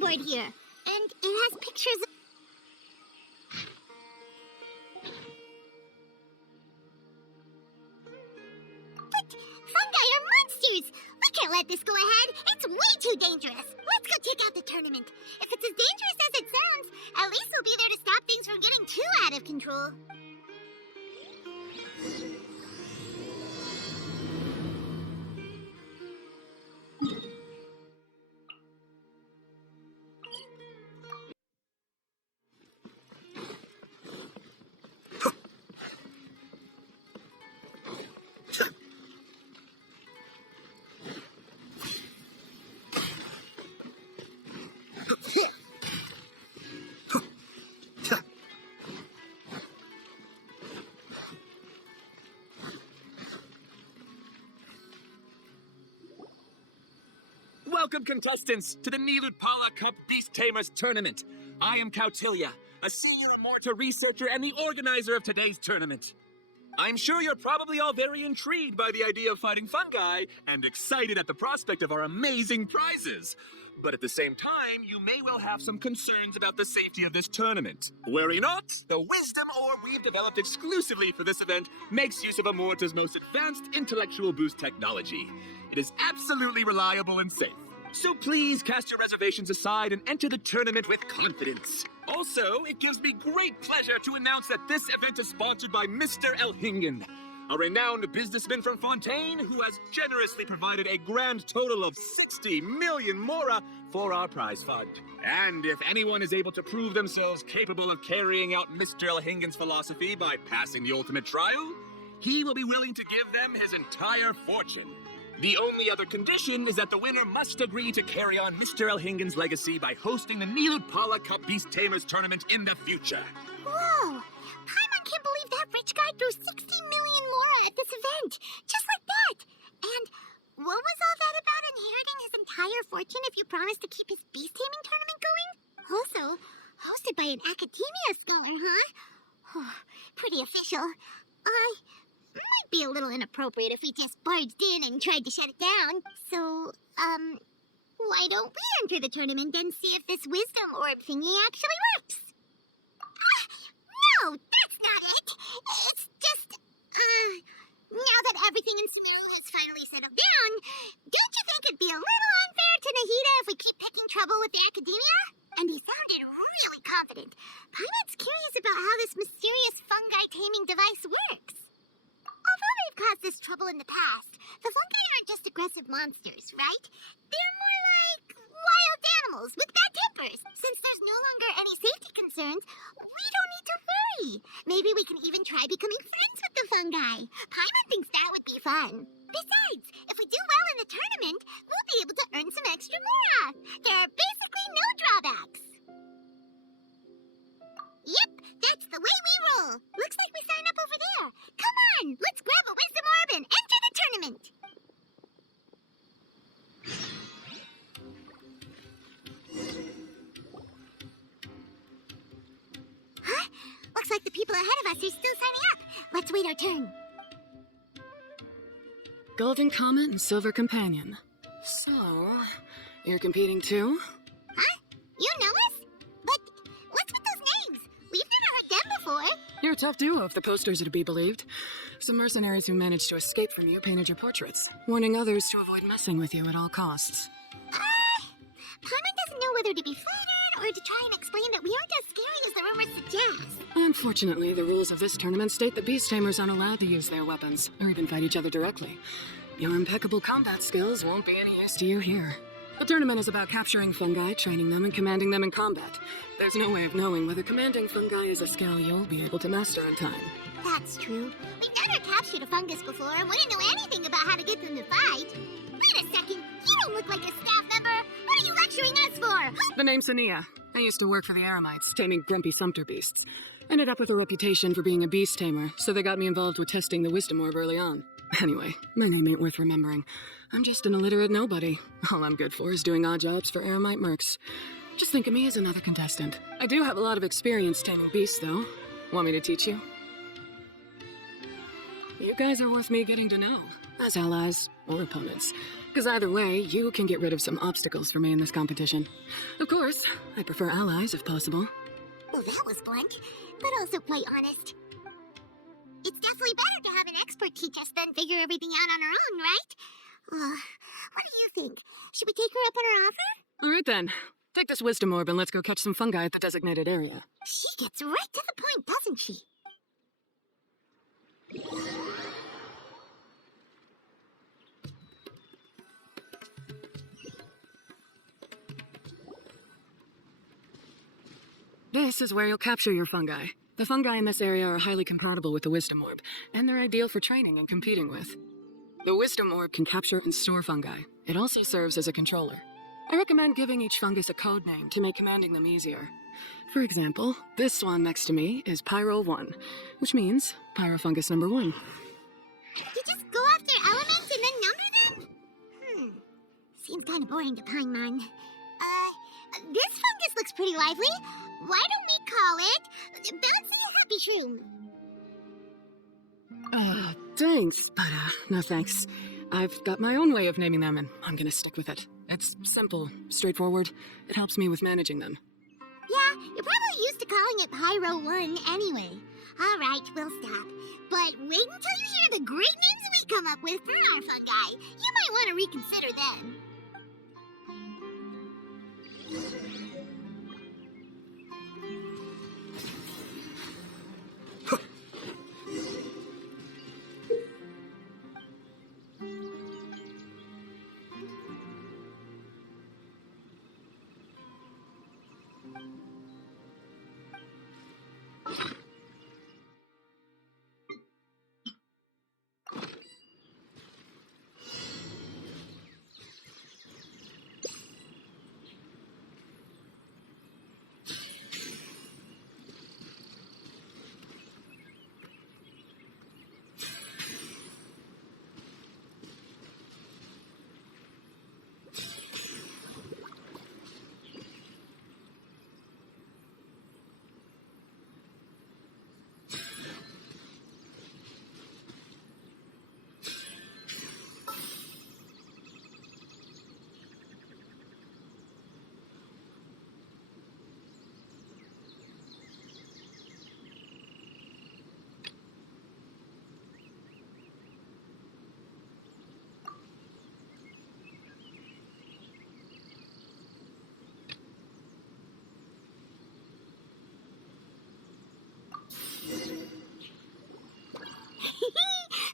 board here, and it has pictures of... But fungi are monsters! We can't let this go ahead. It's way too dangerous. Let's go check out the tournament. If it's as dangerous as it sounds, at least we'll be there to stop things from getting too out of control. Welcome, contestants, to the Niludpala Cup Beast Tamers Tournament. I am Kautilya, a senior Amorta researcher and the organizer of today's tournament. I'm sure you're probably all very intrigued by the idea of fighting fungi and excited at the prospect of our amazing prizes. But at the same time, you may well have some concerns about the safety of this tournament. Worry not, the wisdom orb we've developed exclusively for this event makes use of Amorta's most advanced intellectual boost technology. It is absolutely reliable and safe. So please cast your reservations aside and enter the tournament with confidence. Also, it gives me great pleasure to announce that this event is sponsored by Mr. Elhingen, a renowned businessman from Fontaine who has generously provided a grand total of 60 million mora for our prize fund. And if anyone is able to prove themselves capable of carrying out Mr. Elhingen's philosophy by passing the ultimate trial, he will be willing to give them his entire fortune. The only other condition is that the winner must agree to carry on Mr. Elhingen's legacy by hosting the Niludpala Cup Beast Tamers tournament in the future. Whoa! Paimon can't believe that rich guy threw 60 million mora at this event! Just like that! And what was all that about inheriting his entire fortune if you promised to keep his beast taming tournament going? Also, hosted by an academia scholar, huh? Oh, pretty official. Might be a little inappropriate if we just barged in and tried to shut it down. So, why don't we enter the tournament and see if this wisdom orb thingy actually works? No, that's not it. It's just, now that everything in Snow has finally settled down, don't you think it'd be a little unfair to Nahida if we keep picking trouble with the academia? And he sounded really confident. Paimon's curious about how this mysterious fungi taming device works. Although they've caused this trouble in the past, the fungi aren't just aggressive monsters, right? They're more like wild animals with bad tempers. Since there's no longer any safety concerns, we don't need to worry. Maybe we can even try becoming friends with the fungi. Paimon thinks that would be fun. Besides, if we do well in the tournament, we'll be able to earn some extra mora. There are basically no drawbacks. Yep, that's the way we roll. Looks like we sign up over there. Come on, let's grab a wisdom orb and enter the tournament. Huh? Looks like the people ahead of us are still signing up. Let's wait our turn. Golden Comet and Silver Companion. So, you're competing too? Huh? You know us? But what's with those names? We've never heard them before. You're a tough duo if the posters are to be believed. Some mercenaries who managed to escape from you painted your portraits, warning others to avoid messing with you at all costs. Paimon doesn't know whether to be flattered or to try and explain that we aren't as scary as the rumors suggest. Unfortunately, the rules of this tournament state that beast tamers aren't allowed to use their weapons, or even fight each other directly. Your impeccable combat skills won't be any use to you here. The tournament is about capturing fungi, training them, and commanding them in combat. There's no way of knowing whether commanding fungi is a skill you'll be able to master in time. That's true. We've never captured a fungus before and wouldn't know anything about how to get them to fight. Wait a second, you don't look like a staff member. What are you lecturing us for? The name's Sania. I used to work for the Eremites, taming grumpy sumpter beasts. Ended up with a reputation for being a beast tamer, so they got me involved with testing the wisdom orb early on. Anyway, my name ain't worth remembering. I'm just an illiterate nobody. All I'm good for is doing odd jobs for Eremite mercs. Just think of me as another contestant. I do have a lot of experience taming beasts, though. Want me to teach you? You guys are worth me getting to know. as allies or opponents. Because either way, you can get rid of some obstacles for me in this competition. Of course, I prefer allies if possible. Well, that was blunt, but also quite honest. It's definitely better to have an expert teach us than figure everything out on our own, right? What do you think? Should we take her up on her offer? All right then. Take this wisdom orb and let's go catch some fungi at the designated area. She gets right to the point, doesn't she? This is where you'll capture your fungi. The fungi in this area are highly compatible with the wisdom orb, and they're ideal for training and competing with. The wisdom orb can capture and store fungi. It also serves as a controller. I recommend giving each fungus a code name to make commanding them easier. For example, this one next to me is Pyro 1, which means Pyrofungus number 1. You just go off their elements and then number them? Seems kind of boring to Paimon. This fungus looks pretty lively. Why don't we call it Bouncy Happy Shroom? Thanks, but no thanks. I've got my own way of naming them, and I'm gonna stick with it. It's simple, straightforward. It helps me with managing them. Yeah, you're probably used to calling it Pyro 1 anyway. All right, we'll stop. But wait until you hear the great names we come up with for our fungi. You might want to reconsider them.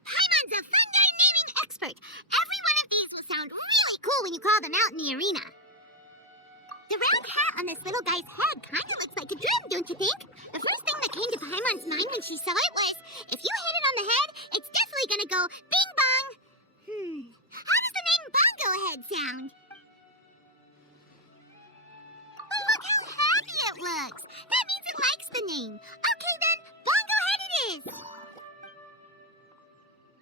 Paimon's a fungi naming expert. Every one of these will sound really cool when you call them out in the arena. The round hat on this little guy's head kind of looks like a drum, don't you think? The first thing that came to Paimon's mind when she saw it was, if you hit it on the head, it's definitely gonna go bing bong. How does the name Bongo Head sound? Oh, look how happy it looks. That means it likes the name. Okay then, Bongo Head it is.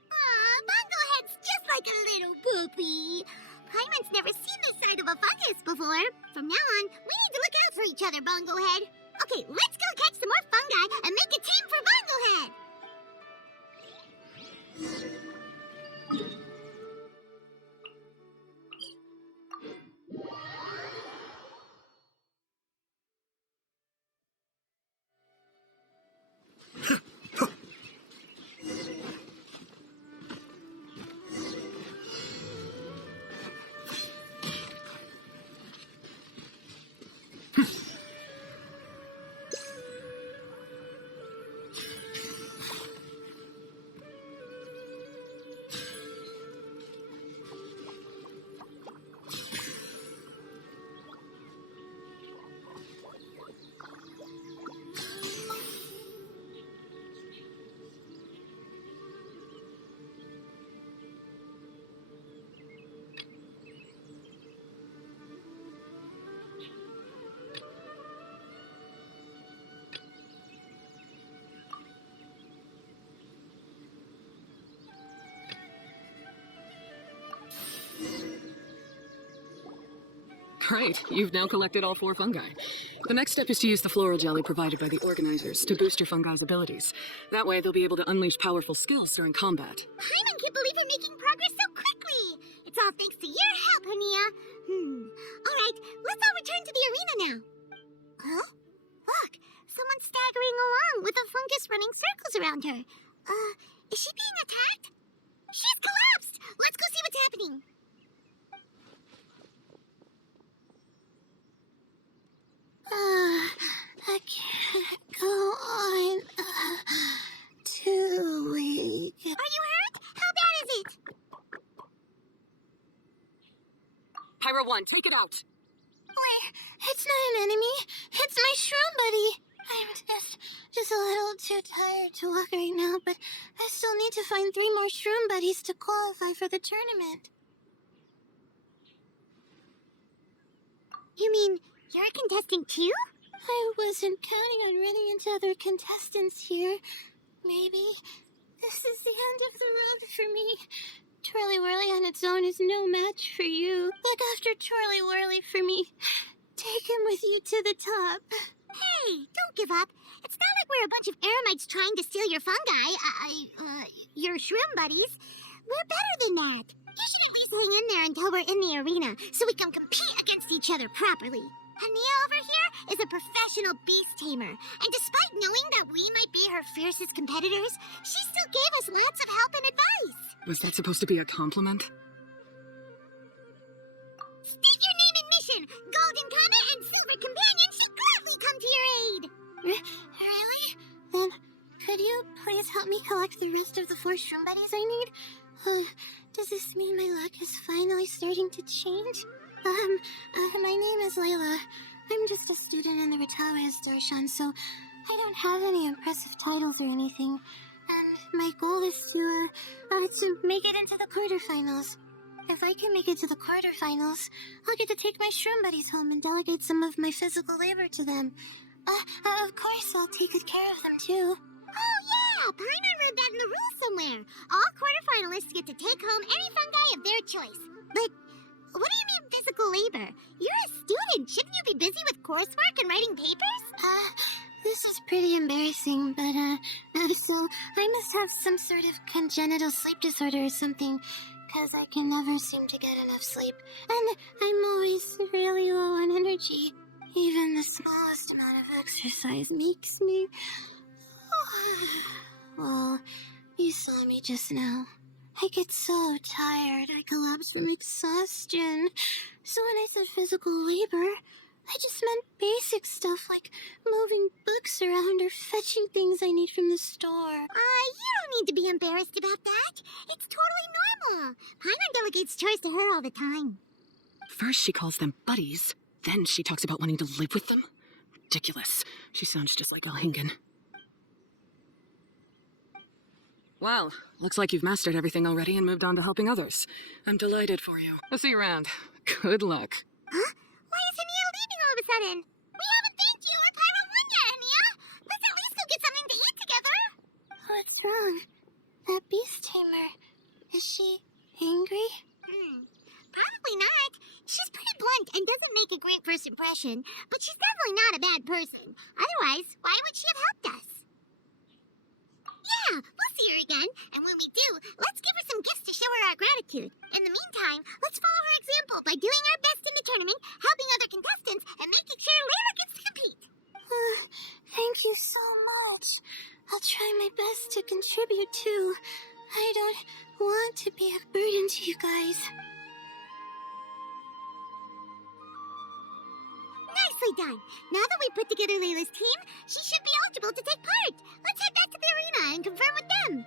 Aw, Bongo Head's just like a little puppy. Paimon's never seen this side of a fungus before. From now on, we need to look out for each other, Bongo Head. Okay, let's go catch some more fungi and make a team for Bongo Head. Great, you've now collected all 4 fungi. The next step is to use the floral jelly provided by the organizers to boost your fungi's abilities. That way, they'll be able to unleash powerful skills during combat. Paimon can't believe we're making progress all thanks to your help, Hania. Alright, let's all return to the arena now. Huh? Look, someone's staggering along with a fungus running circles around her. Is she being attacked? She's collapsed! Let's go see what's happening. I can't go on too weak. Are you hurt? How bad is it? Pyro 1, take it out. It's not an enemy. It's my shroom buddy. I'm just a little too tired to walk right now, but I still need to find 3 more shroom buddies to qualify for the tournament. You mean you're a contestant too? I wasn't counting on running into other contestants here. Maybe this is the end of the road for me. Twirly Whirly on its own is no match for you. Look after Twirly Whirly for me. Take him with you to the top. Hey, don't give up. It's not like we're a bunch of eremites trying to steal your fungi. Your shroom buddies. We're better than that. You should at least hang in there until we're in the arena, so we can compete against each other properly. Hania over here is a professional beast tamer, and despite knowing that we might be her fiercest competitors, she still gave us lots of help and advice. Was that supposed to be a compliment? State your name and mission. Golden Comet and Silver Companion should gladly come to your aid. Really? Then, could you please help me collect the rest of the 4 shroom buddies I need? Does this mean my luck is finally starting to change? My name is Layla. I'm just a student in the Retawe station, so I don't have any impressive titles or anything. And my goal is to make it into the quarterfinals. If I can make it to the quarterfinals, I'll get to take my shroom buddies home and delegate some of my physical labor to them. Of course, I'll take good care of them, too. Oh, yeah! Paimon read that in the rules somewhere. All quarterfinalists get to take home any fungi of their choice. But what do you mean physical labor? You're a student. Shouldn't you be busy with coursework and writing papers? This is pretty embarrassing, but, so I must have some sort of congenital sleep disorder or something, because I can never seem to get enough sleep, and I'm always really low on energy. Even the smallest amount of exercise makes me... Well, you saw me just now. I get so tired, I collapse from exhaustion. So when I said physical labor, I just meant basic stuff like moving books around or fetching things I need from the store. You don't need to be embarrassed about that. It's totally normal. Paimon delegates chores to her all the time. First she calls them buddies, then she talks about wanting to live with them. Ridiculous. She sounds just like Elhingen. Well, looks like you've mastered everything already and moved on to helping others. I'm delighted for you. I'll see you around. Good luck. Huh? Why is Hania leaving all of a sudden? We haven't thanked you or Pyro 1 yet, Hania. Let's at least go get something to eat together. What's wrong? That beast tamer. Is she angry? Probably not. She's pretty blunt and doesn't make a great first impression, but she's definitely not a bad person. Otherwise, why would she have helped us? Yeah, we'll see her again, and when we do, let's give her some gifts to show her our gratitude. In the meantime, let's follow her example by doing our best in the tournament, helping other contestants, and making sure Layla gets to compete. Thank you so much. I'll try my best to contribute too. I don't want to be a burden to you guys. Nicely done. Now that we put together Layla's team, she should be eligible to take part. Let's head back to the arena and confirm with them.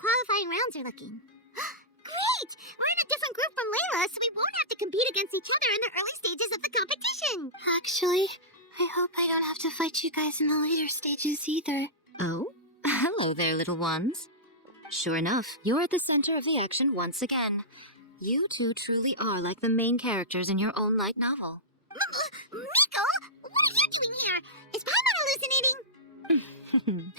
Qualifying rounds are looking. Great! We're in a different group from Layla, so we won't have to compete against each other in the early stages of the competition. Actually, I hope I don't have to fight you guys in the later stages either. Oh, hello there, little ones. Sure enough, you're at the center of the action once again. You two truly are like the main characters in your own light novel. Miko, what are you doing here? Is Paimon hallucinating?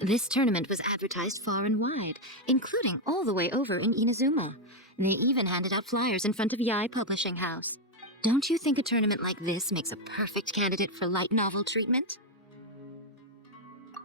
This tournament was advertised far and wide, including all the way over in Inazuma. They even handed out flyers in front of Yai Publishing House. Don't you think a tournament like this makes a perfect candidate for light novel treatment?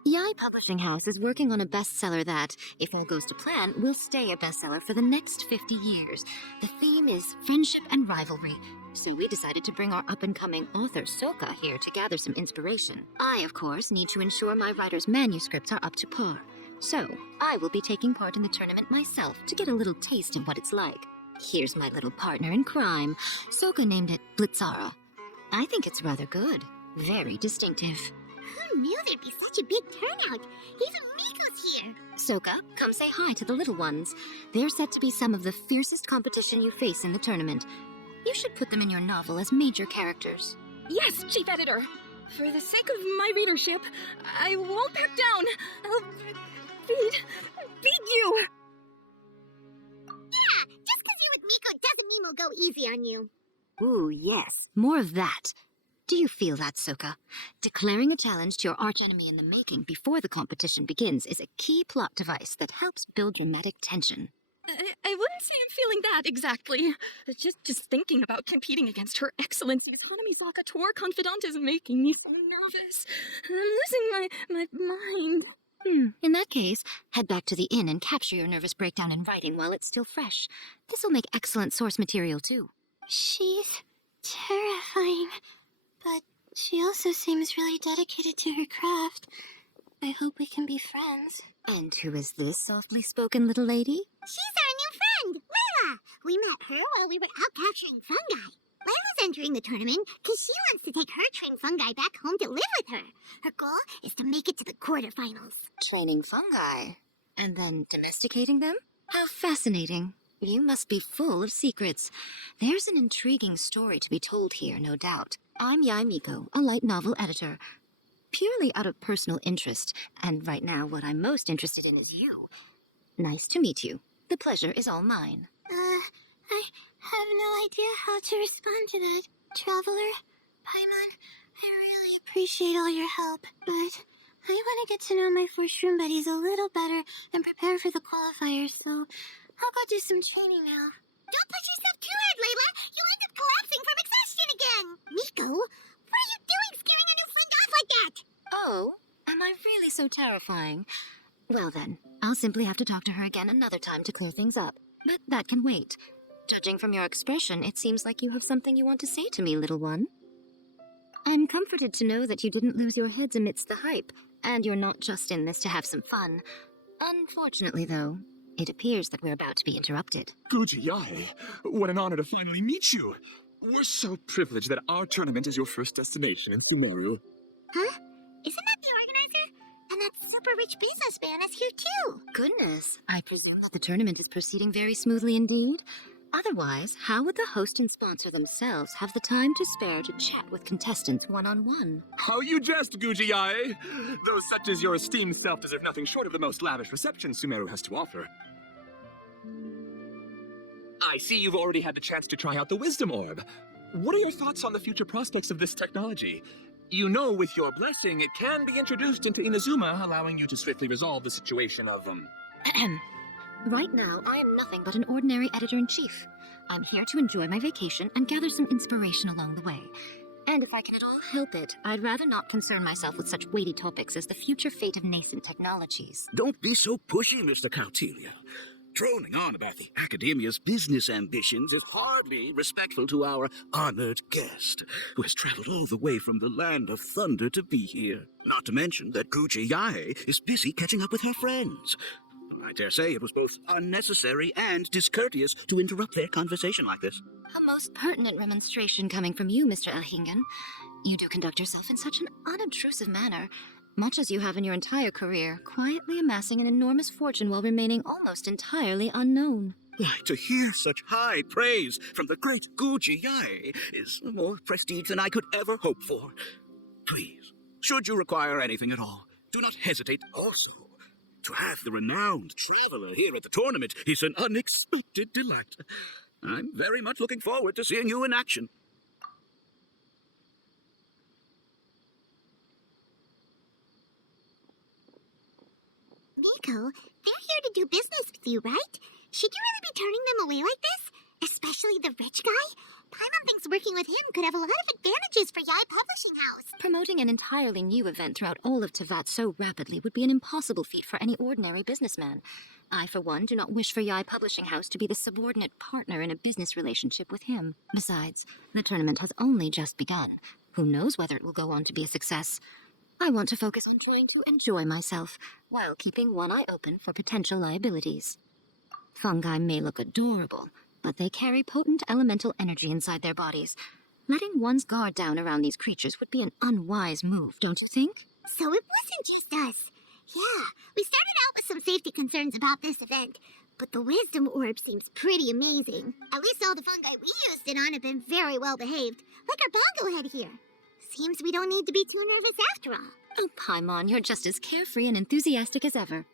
Yai Publishing House is working on a bestseller that, if all goes to plan, will stay a bestseller for the next 50 years. The theme is friendship and rivalry, so we decided to bring our up-and-coming author Soka here to gather some inspiration. I, of course, need to ensure my writer's manuscripts are up to par. So, I will be taking part in the tournament myself to get a little taste of what it's like. Here's my little partner in crime. Soka named it Blitzara. I think it's rather good. Very distinctive. Who knew there'd be such a big turnout? Even Miko's here. Soka, come say hi to the little ones. They're set to be some of the fiercest competition you face in the tournament. You should put them in your novel as major characters. Yes, Chief Editor. For the sake of my readership, I won't back down. I'll beat you. Yeah, just because you're with Miko doesn't mean we'll go easy on you. Ooh, yes. More of that. Do you feel that, Soka? Declaring a challenge to your archenemy in the making before the competition begins is a key plot device that helps build dramatic tension. I wouldn't say I'm feeling that exactly. Just thinking about competing against Her Excellency's Hanamizaka Tour Confidant is making me so nervous. I'm losing my mind. In that case, head back to the inn and capture your nervous breakdown in writing while it's still fresh. This'll make excellent source material, too. She's terrifying, but she also seems really dedicated to her craft. I hope we can be friends. And who is this softly spoken little lady? She's our new friend, Layla. We met her while we were out capturing fungi. Layla's entering the tournament because she wants to take her trained fungi back home to live with her. Her goal is to make it to the quarterfinals. Training fungi? And then domesticating them? How fascinating. You must be full of secrets. There's an intriguing story to be told here, no doubt. I'm Yai Miko, a light novel editor. Purely out of personal interest, and right now what I'm most interested in is you. Nice to meet you. The pleasure is all mine. I have no idea how to respond to that, Traveler. Paimon, I really appreciate all your help, but I want to get to know my four shroom buddies a little better and prepare for the qualifiers, so I'll go do some training now. Don't push yourself too hard, Layla! You'll end up collapsing from exhaustion again! Miko, what are you doing scaring a new friend off like that? Oh, am I really so terrifying? Well then, I'll simply have to talk to her again another time to clear things up. But that can wait. Judging from your expression, it seems like you have something you want to say to me, little one. I'm comforted to know that you didn't lose your heads amidst the hype, and you're not just in this to have some fun. Unfortunately, though, it appears that we're about to be interrupted. Guji Yai, what an honor to finally meet you. We're so privileged that our tournament is your first destination in Sumeru. Huh? Isn't that the organizer? And that super rich businessman is here too. Goodness, I presume that the tournament is proceeding very smoothly indeed. Otherwise, how would the host and sponsor themselves have the time to spare to chat with contestants one-on-one? How you jest, Guji Yai! Those such as your esteemed self deserve nothing short of the most lavish reception Sumeru has to offer. I see you've already had the chance to try out the Wisdom Orb. What are your thoughts on the future prospects of this technology? You know, with your blessing, it can be introduced into Inazuma, allowing you to swiftly resolve the situation of, Right now, I am nothing but an ordinary editor-in-chief. I'm here to enjoy my vacation and gather some inspiration along the way. And if I can at all help it, I'd rather not concern myself with such weighty topics as the future fate of nascent technologies. Don't be so pushy, Mr. Cautelia. Droning on about the Academia's business ambitions is hardly respectful to our honored guest, who has traveled all the way from the land of thunder to be here. Not to mention that Guji Yae is busy catching up with her friends. I dare say it was both unnecessary and discourteous to interrupt their conversation like this. A most pertinent remonstration coming from you, Mr. Elhingen. You do conduct yourself in such an unobtrusive manner, much as you have in your entire career, quietly amassing an enormous fortune while remaining almost entirely unknown. Why, to hear such high praise from the great Guji Yae is more prestige than I could ever hope for. Please, should you require anything at all, do not hesitate also. To have the renowned traveler here at the tournament is an unexpected delight. I'm very much looking forward to seeing you in action. Nico, they're here to do business with you, right? Should you really be turning them away like this? Especially the rich guy? Paimon thinks working with him could have a lot of advantages for Yai Publishing House. Promoting an entirely new event throughout all of Tevat so rapidly would be an impossible feat for any ordinary businessman. I, for one, do not wish for Yai Publishing House to be the subordinate partner in a business relationship with him. Besides, the tournament has only just begun. Who knows whether it will go on to be a success? I want to focus on trying to enjoy myself, while keeping one eye open for potential liabilities. Fungi may look adorable, but they carry potent elemental energy inside their bodies. Letting one's guard down around these creatures would be an unwise move, don't you think? So it wasn't just us. Yeah, we started out with some safety concerns about this event, but the wisdom orb seems pretty amazing. At least all the fungi we used it on have been very well behaved, like our bongo head here. Seems we don't need to be too nervous after all. Oh, Paimon, you're just as carefree and enthusiastic as ever.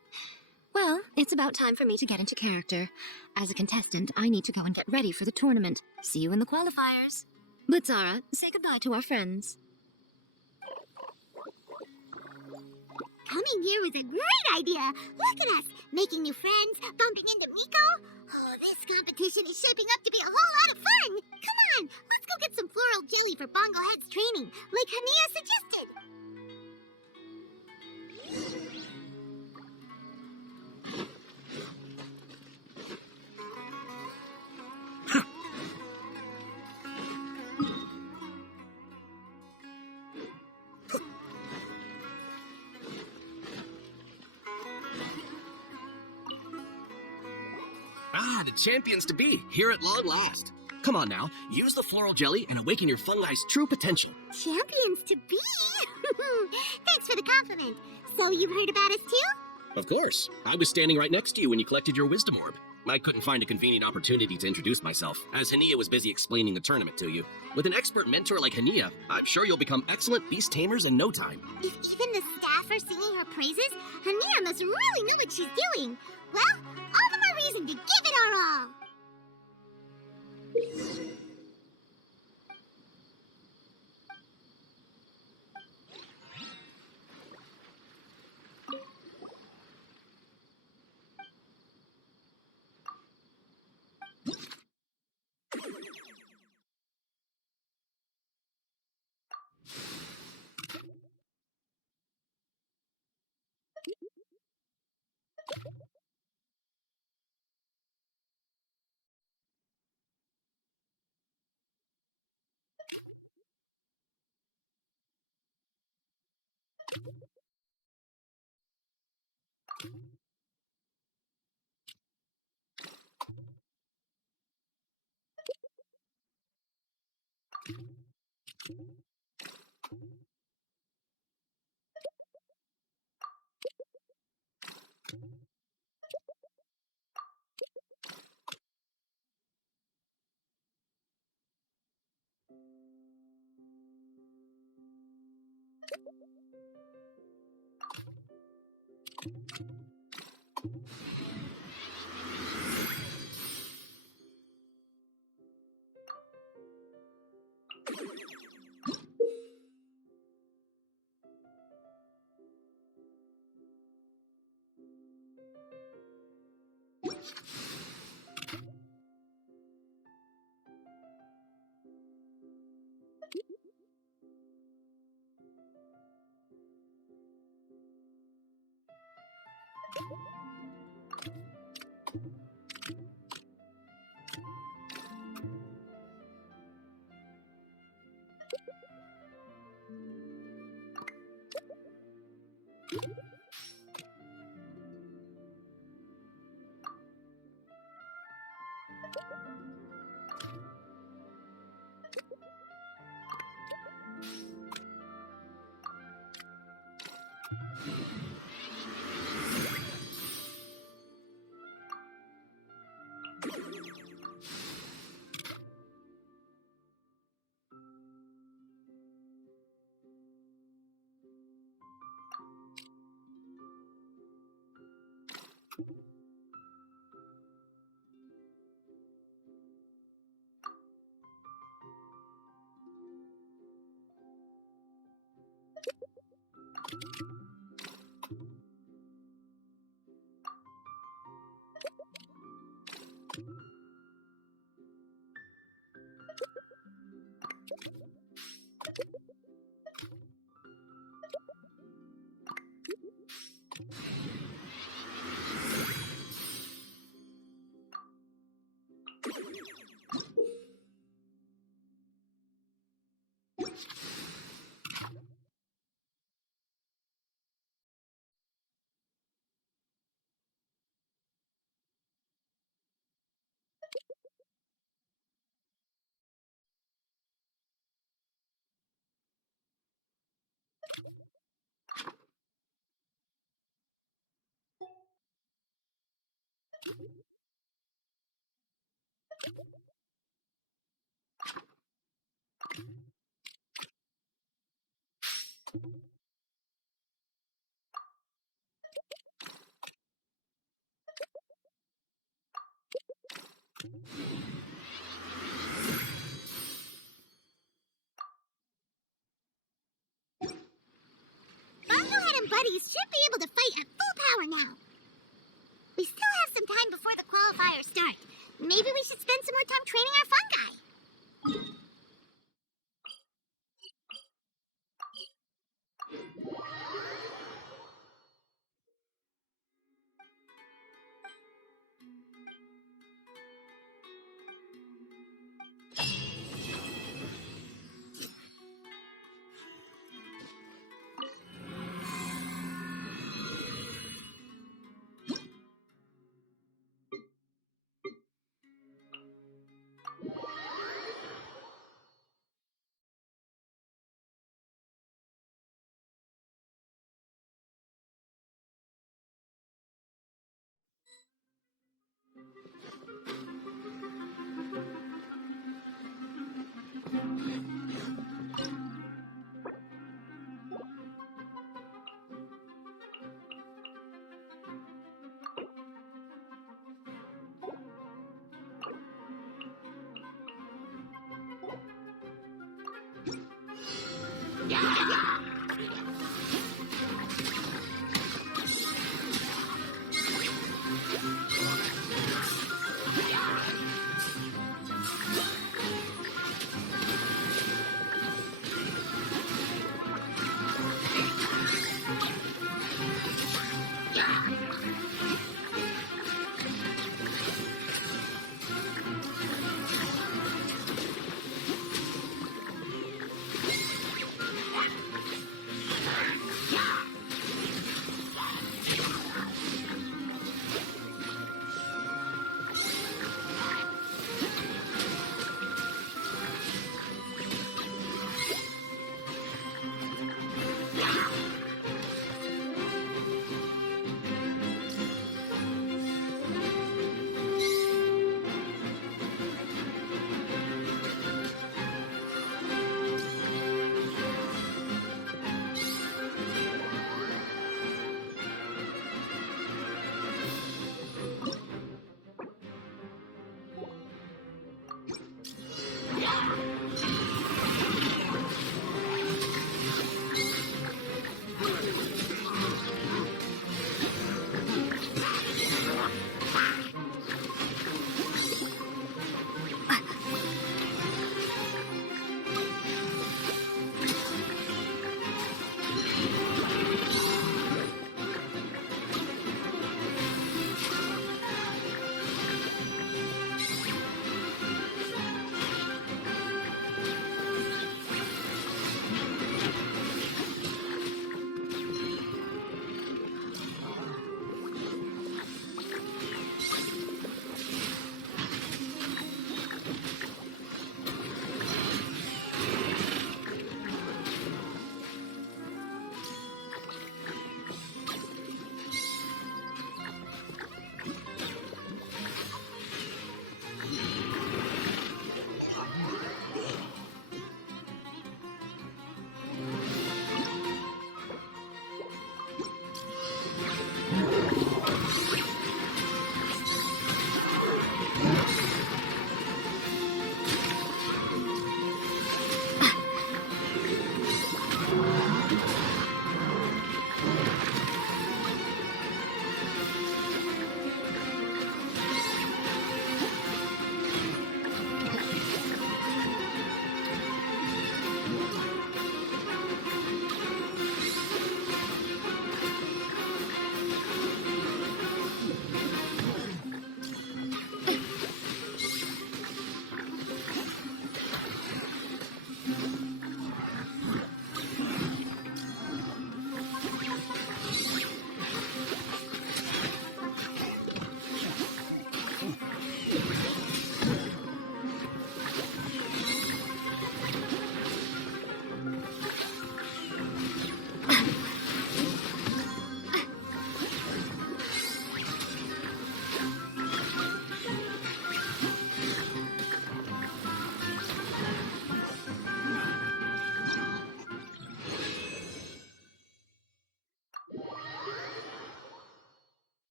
Well, it's about time for me to get into character. As a contestant, I need to go and get ready for the tournament. See you in the qualifiers. Blitzara, say goodbye to our friends. Coming here was a great idea. Look at us, making new friends, bumping into Miko. Oh, this competition is shaping up to be a whole lot of fun. Come on, let's go get some floral jelly for Bongo Head's training, like Hania suggested. Ah, the champions to be, here at long last. Come on now, use the floral jelly and awaken your fungi's true potential. Champions to be? Thanks for the compliment. So you've heard about us too? Of course, I was standing right next to you when you collected your wisdom orb. I couldn't find a convenient opportunity to introduce myself, as Hania was busy explaining the tournament to you. With an expert mentor like Hania, I'm sure you'll become excellent beast tamers in no time. If even the staff are singing her praises, Hania must really know what she's doing. Well, all the more reason to give it our all. Bunglehead and Buddies should be able to fight at full power now. We still have some time before the qualifiers start. Maybe we should spend some more time training our fungi.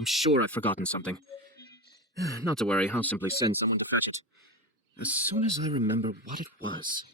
I'm sure I've forgotten something. Not to worry, I'll simply send someone to fetch it. As soon as I remember what it was.